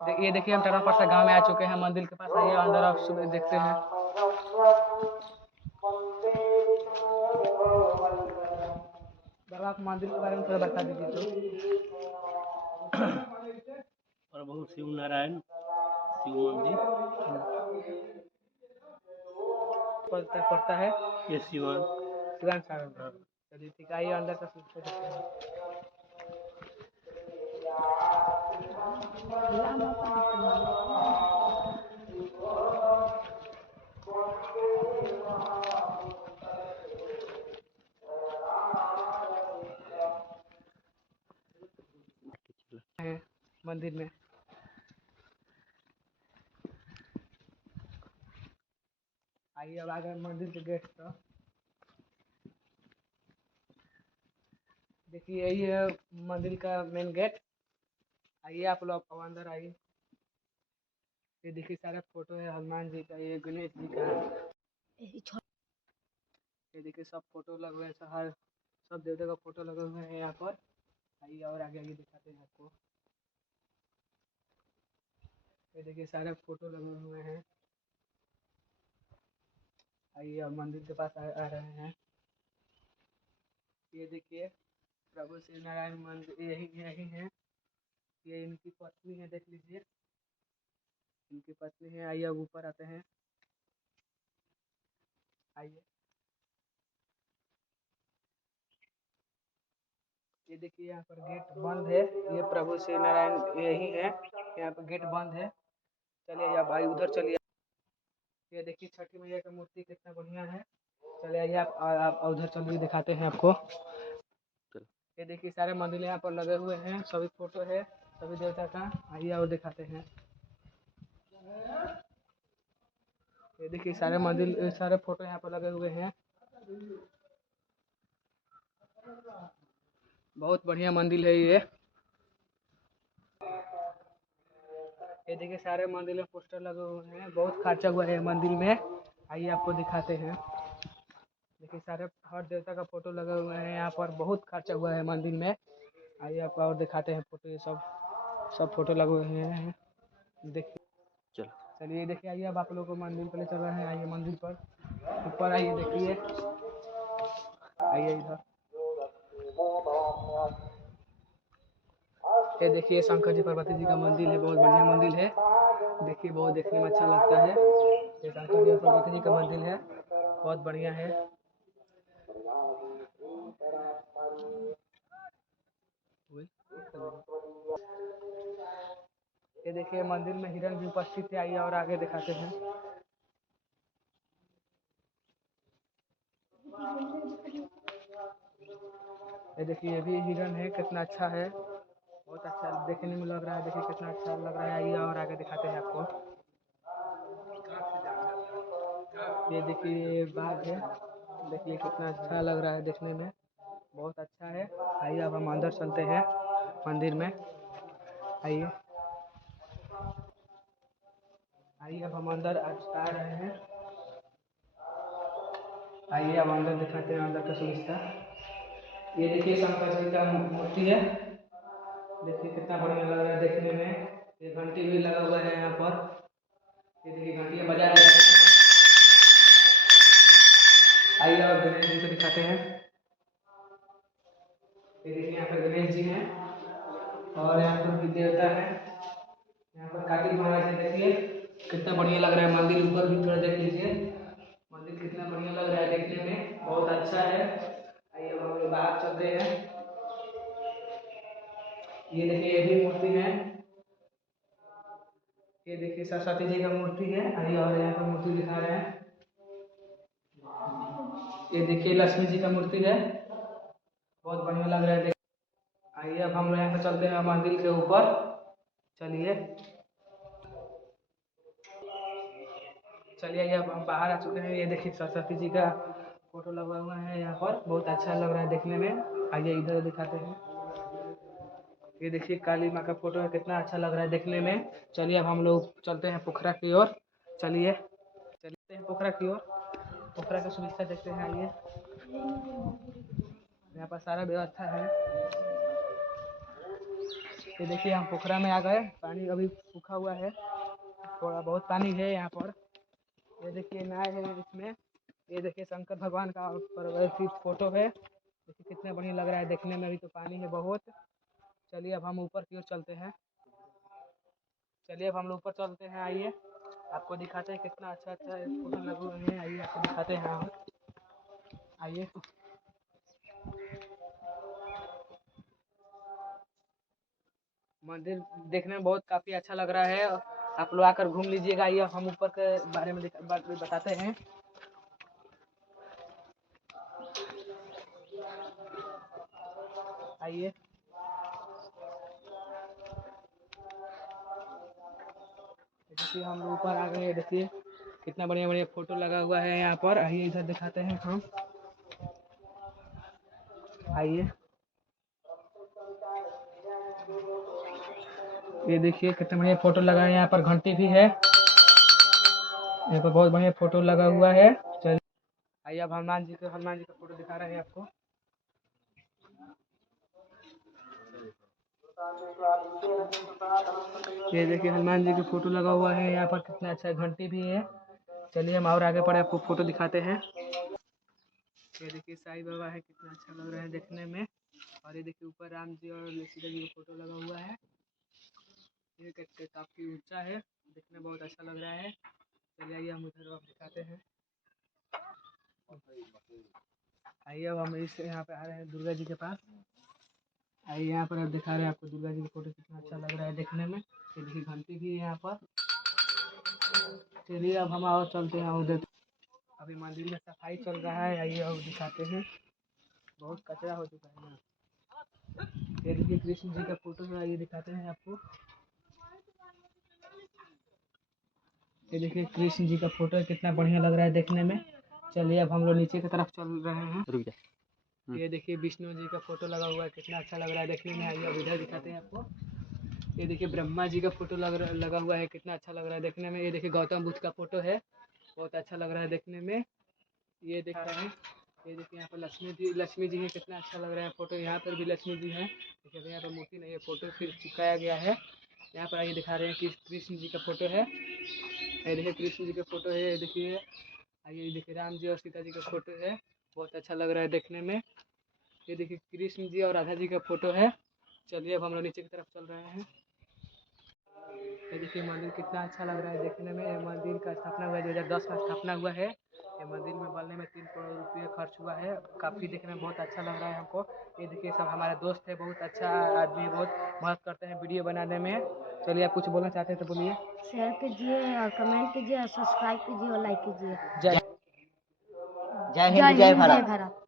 ये देखिए हम टरापरसा गांव में आ चुके हैं। मंदिर के पास आइए, अंदर आप सुबह देखते हैं। जरा आप मंदिर के बारे में थोड़ा बता दीजिए तो। प्रभु शिव नारायण शिव मंदिर पड़ता है ये शिवान। चलिए ठीक है, आइए अंदर का सुविधा देखते हैं। मंदिर में आइए, अब आ गए मंदिर के गेट पर। देखिए यही है मंदिर का मेन गेट। आइए आप लोग अब अंदर आइए। ये देखिए सारा फोटो है हनुमान जी का, ये गणेश जी का। ये देखिए सब फोटो लगे हुए हैं, हर सब देवता का फोटो लगे हुए हैं यहाँ पर। आइए और आगे आगे दिखाते हैं आपको। ये देखिए सारे फोटो लगे हुए हैं। आइए अब मंदिर के पास आ रहे हैं। ये देखिए प्रभु श्री नारायण मंदिर यही है। ये इनकी पत्नी है, देख लीजिए इनकी पत्नी है। आइए अब ऊपर आते हैं। आइए ये देखिए यहाँ पर गेट बंद है। ये प्रभु श्री नारायण यही है, यहाँ पर गेट बंद है। चलिए आप भाई उधर चलिए। ये देखिए छठी मैया का मूर्ति कितना बढ़िया है। चलिए आइए आप उधर चलिए, दिखाते हैं आपको। ये देखिए सारे मंदिर यहाँ पर लगे हुए हैं, सभी फोटो है सभी देवता का। आइए और दिखाते हैं। ये देखिए सारे मंदिर सारे फोटो यहाँ पर लगे हुए हैं। बहुत बढ़िया मंदिर है ये। ये देखिए सारे मंदिर में पोस्टर लगे हुए हैं, बहुत खर्चा हुआ है मंदिर में। आइए आपको दिखाते हैं। देखिए सारे हर देवता का फोटो लगे हुए हैं यहाँ पर, बहुत खर्चा हुआ है मंदिर में। आइए आपको और दिखाते हैं फोटो। ये सब फोटो लगे हुए हैं, देखिए। चलिए देखिए आइए अब आप लोगों को मंदिर पर ले चल रहे हैं। आइए मंदिर पर ऊपर आइए, देखिए आइए इधर। ये देखिए शंकर जी पार्वती जी का मंदिर है, बहुत बढ़िया मंदिर है। देखिए बहुत देखने में अच्छा लगता है। ये शंकर जी और पार्वती जी का मंदिर है, बहुत बढ़िया है। ये देखिए मंदिर में हिरण भी उपस्थित है। आइए और आगे दिखाते हैं। ये देखिए ये भी हिरण है, कितना अच्छा है, बहुत अच्छा देखने में लग रहा है। देखिए कितना अच्छा लग रहा है। आइए और आगे दिखाते हैं आपको। ये देखिए बाघ है, देखिए कितना अच्छा लग रहा है देखने में, बहुत अच्छा है। आइए अब हम अंदर चलते हैं मंदिर में। आइए आइए अब हम अंदर आ रहे हैं। आइए अब अंदर दिखाते हैं अंदर का सुविधा। ये देखिए शंकर जी का मूर्ति है, देखिए कितना बढ़िया लग रहा है देखने में। ये घंटी भी लगा हुआ है यहाँ पर। ये देखिए घंटियाँ बजा रहे हैं। आइए अब गणेश जी को दिखाते हैं। ये देखिए यहाँ पर गणेश जी हैं और यहाँ पर भी देवता है। यहाँ पर कार्तिक महाराज है, देखिए कितना बढ़िया लग रहा है मंदिर। ऊपर भी थोड़ा देख लीजिए, मंदिर कितना बढ़िया लग रहा है देखने में, बहुत अच्छा है। आइए अब हम लोग बाहर चलते हैं। ये देखिए ये भी मूर्ति है। ये देखिए सरस्वती जी का मूर्ति है। आइए और यहाँ पर मूर्ति दिखा रहे हैं। ये देखिए लक्ष्मी जी का मूर्ति है, बहुत बढ़िया लग रहा है। आइए अब हम यहाँ पर चलते हैं मंदिर के ऊपर। चलिए चलिए अब हम बाहर आ चुके हैं। ये देखिए सरस्वती जी का फोटो लगा हुआ है यहाँ पर, बहुत अच्छा लग रहा है देखने में। आइए इधर दिखाते हैं। ये देखिए काली माँ का फोटो है, कितना अच्छा लग रहा है देखने में। चलिए अब हम लोग चलते हैं पोखरा की ओर। चलिए चलते हैं पोखरा की ओर, पोखरा की सुविधा देखते हैं। आइए यहाँ पर सारा व्यवस्था है। ये देखिए हम पोखरा में आ गए, पानी अभी सूखा हुआ है, थोड़ा बहुत पानी है यहाँ पर। ये देखिए नाव है इसमें, ये देखिए शंकर भगवान का फोटो है, देखिए कितना बढ़िया लग रहा है देखने में। अभी तो पानी है बहुत। चलिए अब हम ऊपर की ओर चलते हैं, चलिए अब हम लोग ऊपर चलते हैं। आइए आपको दिखाते हैं कितना अच्छा अच्छा फोटो लगे हुए हैं। आइए आपको दिखाते हैं हम, आइए। मंदिर देखने में बहुत काफी अच्छा लग रहा है, आप लोग आकर घूम लीजिएगा। आइए हम ऊपर के बारे में बताते हैं। आइए देखिए हम लोग ऊपर आ गए हैं, देखिए कितना बढ़िया बढ़िया फोटो लगा हुआ है यहाँ पर। आइए इधर दिखाते हैं हम, आइए। ये देखिए कितना बढ़िया फोटो लगा है यहाँ पर, घंटी भी है यहाँ पर, बहुत बढ़िया फोटो लगा हुआ है। चलिए आइए अब हनुमान जी का फोटो दिखा रहे हैं आपको। ये देखिए हनुमान जी की फोटो लगा हुआ है यहाँ पर, कितना अच्छा घंटी भी है। चलिए हम और आगे बढ़े, आपको फोटो दिखाते हैं। ये देखिए साईं बाबा है, कितना अच्छा लग रहा है देखने में। और ये देखिए ऊपर राम जी और सीता जी का फोटो लगा हुआ है, ये काफी ऊंचा है, देखने में बहुत अच्छा लग रहा है। चलिए आइए हम उधर आप दिखाते हैं। आइए अब हम इस यहाँ पे आ रहे हैं दुर्गा जी के पास। आइए यहाँ पर अब दिखा रहे हैं आपको दुर्गा जी का फोटो, कितना अच्छा लग रहा है देखने में। ये देखिए घंटी भी है यहाँ पर। चलिए अब हम और चलते हैं उधर, अभी मंदिर में सफाई चल रहा है। आइए और दिखाते हैं, बहुत कचरा हो चुका है ना। ये देखिए कृष्ण जी का फोटो है, आइए दिखाते हैं आपको। ये देखिए कृष्ण जी का फोटो है, कितना बढ़िया लग रहा है देखने में। चलिए अब हम लोग नीचे की तरफ चल रहे हैं। रुक जा। ये देखिए विष्णु जी का फोटो लगा हुआ है, कितना अच्छा लग रहा है देखने में। आइए अब इधर दिखाते हैं आपको। ये देखिए ब्रह्मा जी का फोटो लगा हुआ है, कितना अच्छा लग रहा है देखने में। ये देखिए गौतम बुद्ध का फोटो है, बहुत अच्छा लग रहा है देखने में। ये दिखा रहे हैं, ये देखिए यहाँ पर लक्ष्मी जी है, कितना अच्छा लग रहा है फोटो। यहाँ पर भी लक्ष्मी जी है, देखिए यहाँ पर मूर्ति नहीं है, फोटो फिर चिपकाया गया है। यहाँ पर आइए दिखा रहे हैं कि कृष्ण जी का फोटो है, ये देखिए कृष्ण जी का फोटो है। ये देखिए आइए, देखिए राम जी और सीता जी का फोटो है, बहुत अच्छा लग रहा है देखने में। ये देखिए कृष्ण जी और राधा जी का फोटो है। चलिए अब हम लोग नीचे की तरफ चल रहे हैं। ये देखिए मंदिर कितना अच्छा लग रहा है देखने में। ये मंदिर का स्थापना हुआ 2010 में स्थापना हुआ है। ये मंदिर में बनने में 3 करोड़ रुपये खर्च हुआ है, काफ़ी देखने में बहुत अच्छा लग रहा है हमको। ये देखिए सब हमारे दोस्त है, बहुत अच्छा आदमी, बहुत मदद करते हैं वीडियो बनाने में। चलिए आप कुछ बोलना चाहते हैं तो बोलिए। शेयर कीजिए और कमेंट कीजिए और सब्सक्राइब कीजिए और लाइक कीजिए। जय जय हिंद जय भारत।